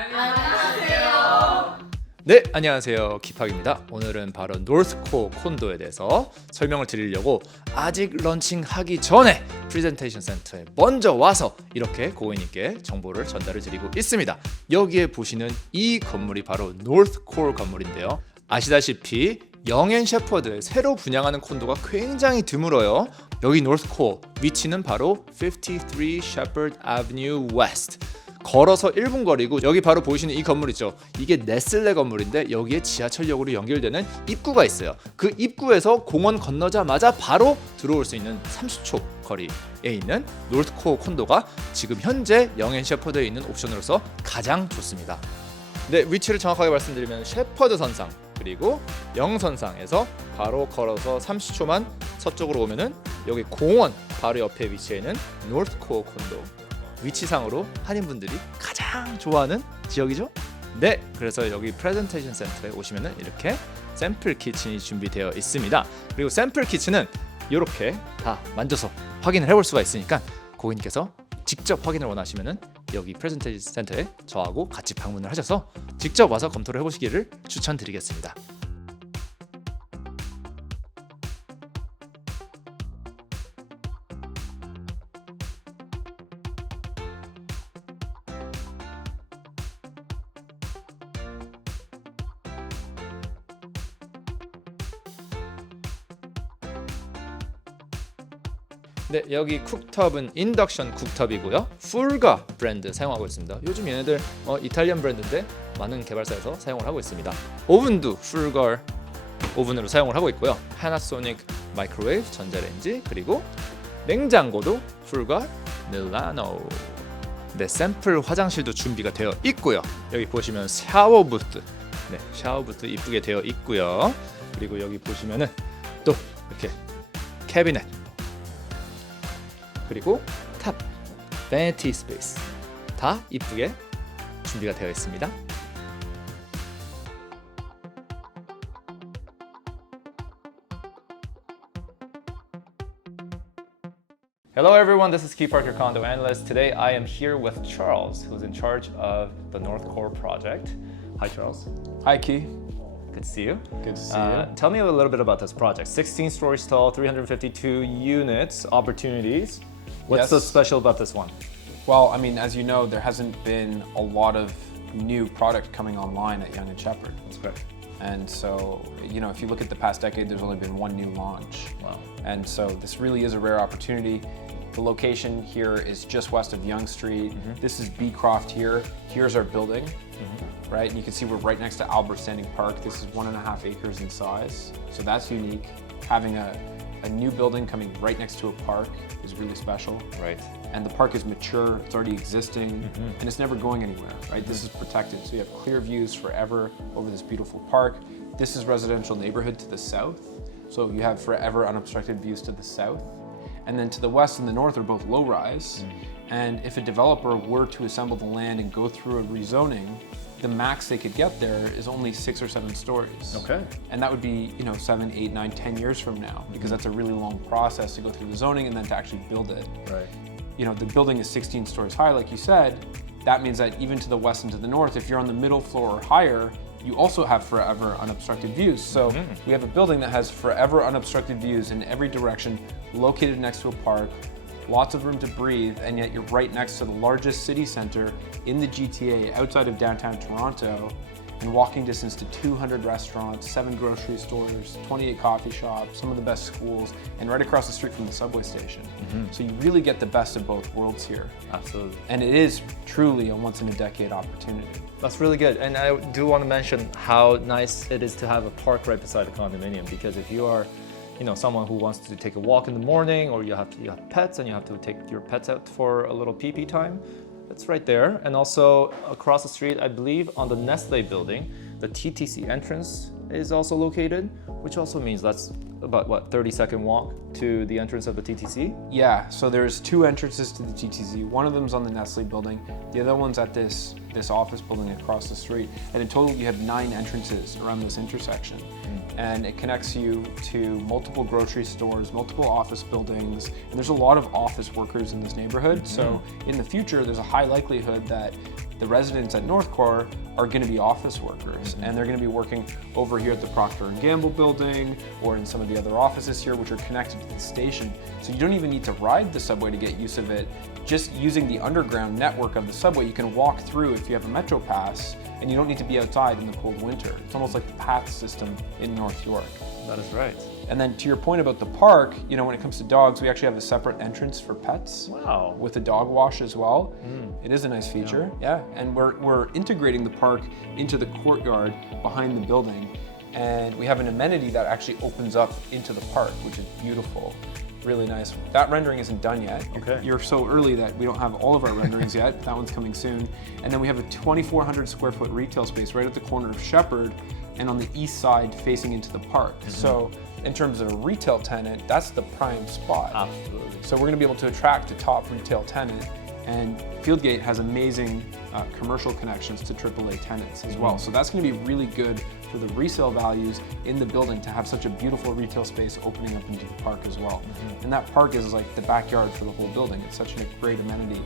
안녕하세요. 네, 안녕하세요. 키팍입니다. 오늘은 바로 노스코어 콘도에 대해서 설명을 드리려고 아직 런칭하기 전에 프레젠테이션 센터에 먼저 와서 이렇게 고객님께 정보를 전달을 드리고 있습니다. 여기에 보시는 이 건물이 바로 노스코어 건물인데요. 아시다시피 영앤 셰퍼드에 새로 분양하는 콘도가 굉장히 드물어요. 여기 노스코어 위치는 바로 53 Sheppard Ave West. 걸어서 1분 거리고 여기 바로 보이시는 이 건물 있죠. 이게 네슬레 건물인데 여기에 지하철역으로 연결되는 입구가 있어요. 그 입구에서 공원 건너자마자 바로 들어올 수 있는 30초 거리에 있는 노스코어 콘도가 지금 현재 영앤 셰퍼드에 있는 옵션으로서 가장 좋습니다. 네, 위치를 정확하게 말씀드리면 셰퍼드 선상 그리고 영선상에서 바로 걸어서 30초만 서쪽으로 오면은 여기 공원 바로 옆에 위치해 있는 노스코어 콘도. 위치상으로 한인분들이 가장 좋아하는 지역이죠? 네, 그래서 여기 프레젠테이션 센터에 오시면은 이렇게 샘플 키친이 준비되어 있습니다. 그리고 샘플 키친은 이렇게 다 만져서 확인을 해볼 수가 있으니까 고객님께서 직접 확인을 원하시면은 여기 프레젠테이션 센터에 저하고 같이 방문을 하셔서 직접 와서 검토를 해보시기를 추천드리겠습니다. 네, 여기 쿡탑은 인덕션 쿡탑이고요. 풀가 브랜드 사용하고 있습니다. 요즘 얘네들 이탈리안 브랜드인데 많은 개발사에서 사용을 하고 있습니다. 오븐도 풀가 오븐으로 사용을 하고 있고요. 파나소닉 마이크로웨이브 전자레인지 그리고 냉장고도 풀가 밀라노. 네, 샘플 화장실도 준비가 되어 있고요. 여기 보시면 샤워 부트, 네, 샤워 부트 이쁘게 되어 있고요. 그리고 여기 보시면은 또 이렇게 캐비넷. 그리고 탑, 베니티 스페이스 다 이쁘게 준비가 되어 있습니다. Hello everyone, this is Keepak, your condo analyst. Today I am here with Charles, who's in charge of the Northcore project. Hi Charles. Hi Key. Good to see you. Good to see you. Tell me a little bit about this project. 16 stories tall, 352 units, opportunities. What's so special about this one? Well, I mean, as you know, there hasn't been a lot of new product coming online at Yonge and Sheppard. That's correct. And so, you know, if you look at the past decade, there's only been one new launch. Wow. And so this really is a rare opportunity. The location here is just west of Yonge Street. This is Beecroft here. Here's our building, right? And you can see we're right next to Albert Standing Park. This is 1.5 acres in size. So that's unique. Having a new building coming right next to a park is really special. Right. And the park is mature, it's already existing, and it's never going anywhere, right? This is protected, so you have clear views forever over this beautiful park. This is residential neighborhood to the south, so you have forever unobstructed views to the south. And then to the west and the north are both low-rise, and if a developer were to assemble the land and go through a rezoning, the max they could get there is only 6 or 7 stories. Okay. And that would be, 7, 8, 9, 10 years from now, because that's a really long process to go through the zoning and then to actually build it. Right. The building is 16 stories high, like you said. That means that even to the west and to the north, if you're on the middle floor or higher, you also have forever unobstructed views. So we have a building that has forever unobstructed views in every direction, located next to a park, lots of room to breathe, and yet you're right next to the largest city center in the GTA outside of downtown Toronto, and walking distance to 200 restaurants, 7 grocery stores, 28 coffee shops, some of the best schools, and right across the street from the subway station. So you really get the best of both worlds here. Absolutely. And it is truly a once-in-a-decade opportunity. That's really good. And I do want to mention how nice it is to have a park right beside the condominium, because if you are someone who wants to take a walk in the morning, or you have pets and you have to take your pets out for a little pee time, it's right there. And also across the street, I believe on the Nestle building, the TTC entrance is also located, which also means that's about 30-second walk to the entrance of the TTC? Yeah, so there's 2 entrances to the TTC. One of them's on the Nestle building, the other one's at this office building across the street. And in total, you have 9 entrances around this intersection. And it connects you to multiple grocery stores, multiple office buildings, and there's a lot of office workers in this neighborhood. So in the future, there's a high likelihood that the residents at Northcore are going to be office workers, and they're going to be working over here at the Procter & Gamble building or in some of the other offices here, which are connected to the station. So you don't even need to ride the subway to get use of it. Just using the underground network of the subway, you can walk through if you have a Metro Pass, and you don't need to be outside in the cold winter. It's almost like the PATH system in North York. That is right. And then to your point about the park, you know, when it comes to dogs, we actually have a separate entrance for pets. Wow. With a dog wash as well. It is a nice feature, yeah. And we're integrating the park into the courtyard behind the building. And we have an amenity that actually opens up into the park, which is beautiful. Really nice. That rendering isn't done yet. Okay. You're so early that we don't have all of our renderings yet. That one's coming soon. And then we have a 2,400 square foot retail space right at the corner of Sheppard and on the east side facing into the park. So in terms of a retail tenant, that's the prime spot. Absolutely. So we're going to be able to attract a top retail tenant, and Fieldgate has amazing commercial connections to AAA tenants as well. So that's going to be really good for the resale values in the building to have such a beautiful retail space opening up into the park as well. And that park is like the backyard for the whole building. It's such a great amenity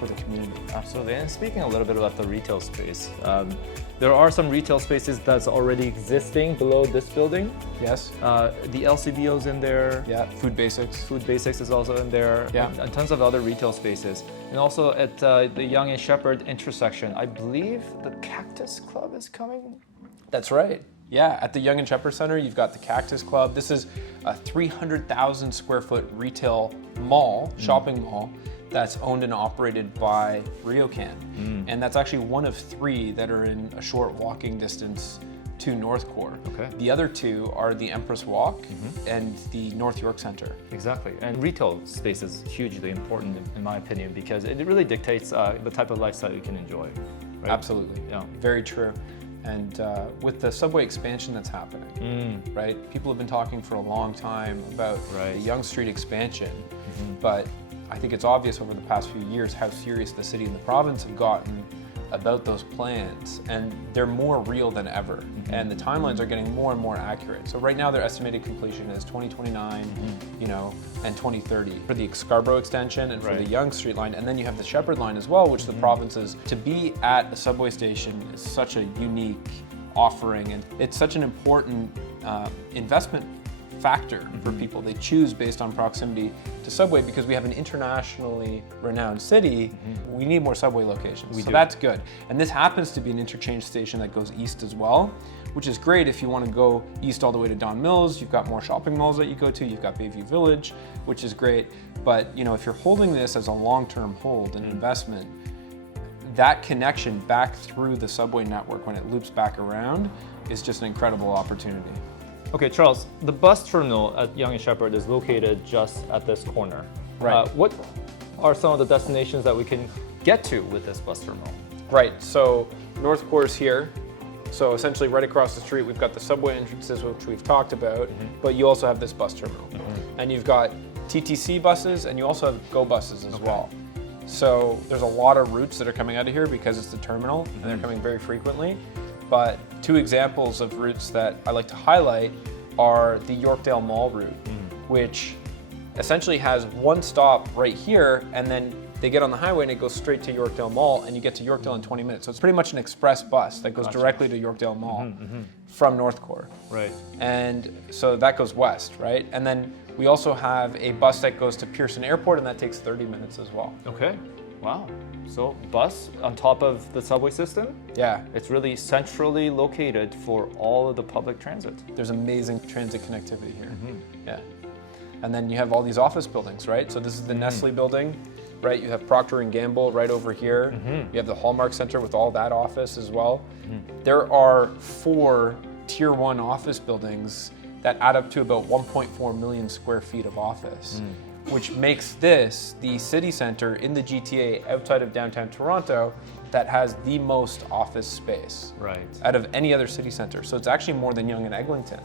for the community. Absolutely. And speaking a little bit about the retail space, there are some retail spaces that's already existing below this building. Yes. The LCBO's in there. Yeah. Food Basics. Food Basics is also in there. Yeah. And tons of other retail spaces. And also at the Yonge and Sheppard intersection, I believe the Cactus Club is coming. That's right. Yeah, at the Yonge and Sheppard Center, you've got the Cactus Club. This is a 300,000 square foot retail mall, shopping mall, that's owned and operated by RioCan. And that's actually one of 3 that are in a short walking distance to Northcore. Okay. The other 2 are the Empress Walk and the North York Center. Exactly. And retail space is hugely important in my opinion because it really dictates the type of lifestyle you can enjoy. Right? Absolutely. Yeah. Very true. And with the subway expansion that's happening, right? People have been talking for a long time about the Yonge Street expansion, but I think it's obvious over the past few years how serious the city and the province have gotten about those plans, and they're more real than ever. And the timelines are getting more and more accurate. So right now their estimated completion is 2029, you know, and 2030 for the Scarborough extension and for the Yonge Street line. And then you have the Sheppard line as well, which the province is. To be at a subway station is such a unique offering, and it's such an important investment factor for people. They choose based on proximity to subway because we have an internationally renowned city. We need more subway locations. So that's good. And this happens to be an interchange station that goes east as well, which is great if you want to go east all the way to Don Mills. You've got more shopping malls that you go to. You've got Bayview Village, which is great. But you know, if you're holding this as a long-term hold and investment, that connection back through the subway network when it loops back around is just an incredible opportunity. Okay, Charles, the bus terminal at Yonge and Sheppard is located just at this corner. Right. What are some of the destinations that we can get to with this bus terminal? Right, so Northcore is here. So essentially right across the street, we've got the subway entrances, which we've talked about, but you also have this bus terminal. And you've got TTC buses, and you also have GO buses as well. So there's a lot of routes that are coming out of here because it's the terminal, and they're coming very frequently. But 2 examples of routes that I like to highlight are the Yorkdale Mall route, which essentially has one stop right here, and then they get on the highway and it goes straight to Yorkdale Mall, and you get to Yorkdale in 20 minutes. So it's pretty much an express bus that goes directly to Yorkdale Mall from Northcore. Right. And so that goes west, right? And then we also have a bus that goes to Pearson Airport, and that takes 30 minutes as well. Okay. Wow. So bus on top of the subway system? Yeah. It's really centrally located for all of the public transit. There's amazing transit connectivity here. Yeah. And then you have all these office buildings, right? So this is the Nestle building, right? You have Procter & Gamble right over here. You have the Hallmark Center with all that office as well. There are 4 tier 1 office buildings that add up to about 1.4 million square feet of office, which makes this the city center in the GTA outside of downtown Toronto that has the most office space out of any other city center. So it's actually more than Yonge and Eglinton,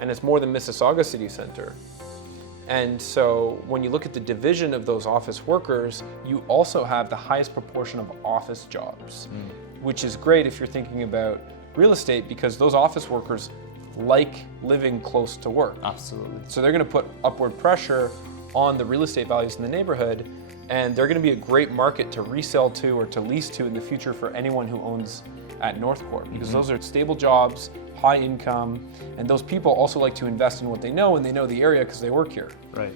and it's more than Mississauga City Center. And so when you look at the division of those office workers, you also have the highest proportion of office jobs, which is great if you're thinking about real estate, because those office workers like living close to work. Absolutely. So they're going to put upward pressure on the real estate values in the neighborhood, and they're going to be a great market to resell to or to lease to in the future for anyone who owns at Northcore, because those are stable jobs, high income, and those people also like to invest in what they know, and they know the area because they work here. Right.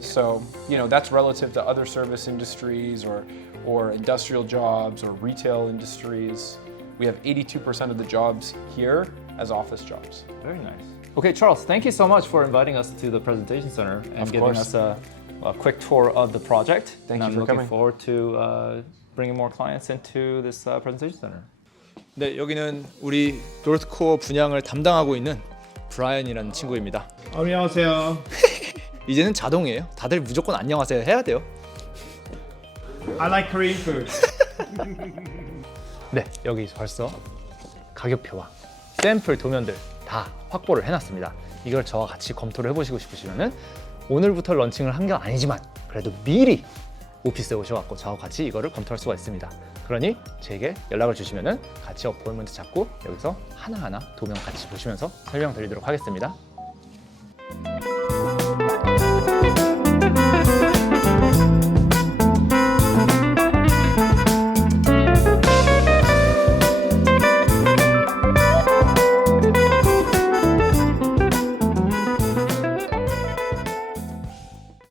So, you know, that's relative to other service industries or industrial jobs or retail industries. We have 82% of the jobs here as office jobs. Very nice. Okay, Charles, thank you so much for inviting us to the presentation center and Of giving course. us a quick tour of the project. Thank and you for I'm looking coming. forward to bringing more clients into this presentation center. 네, 여기는 우리 노스코어 분양을 담당하고 있는 브라이언이라는 친구입니다. 안녕하세요. 이제는 자동이에요. 다들 무조건 안녕하세요 해야 돼요. I like Korean food. 네, 여기 벌써 가격표와 샘플 도면들 다 확보를 해놨습니다. 이걸 저와 같이 검토를 해보시고 싶으시면은 오늘부터 런칭을 한 게 아니지만 그래도 미리 오피스에 오셔갖고 저와 같이 이거를 검토할 수가 있습니다. 그러니 제게 연락을 주시면은 같이 어포인먼트 잡고 여기서 하나하나 도면 같이 보시면서 설명드리도록 하겠습니다.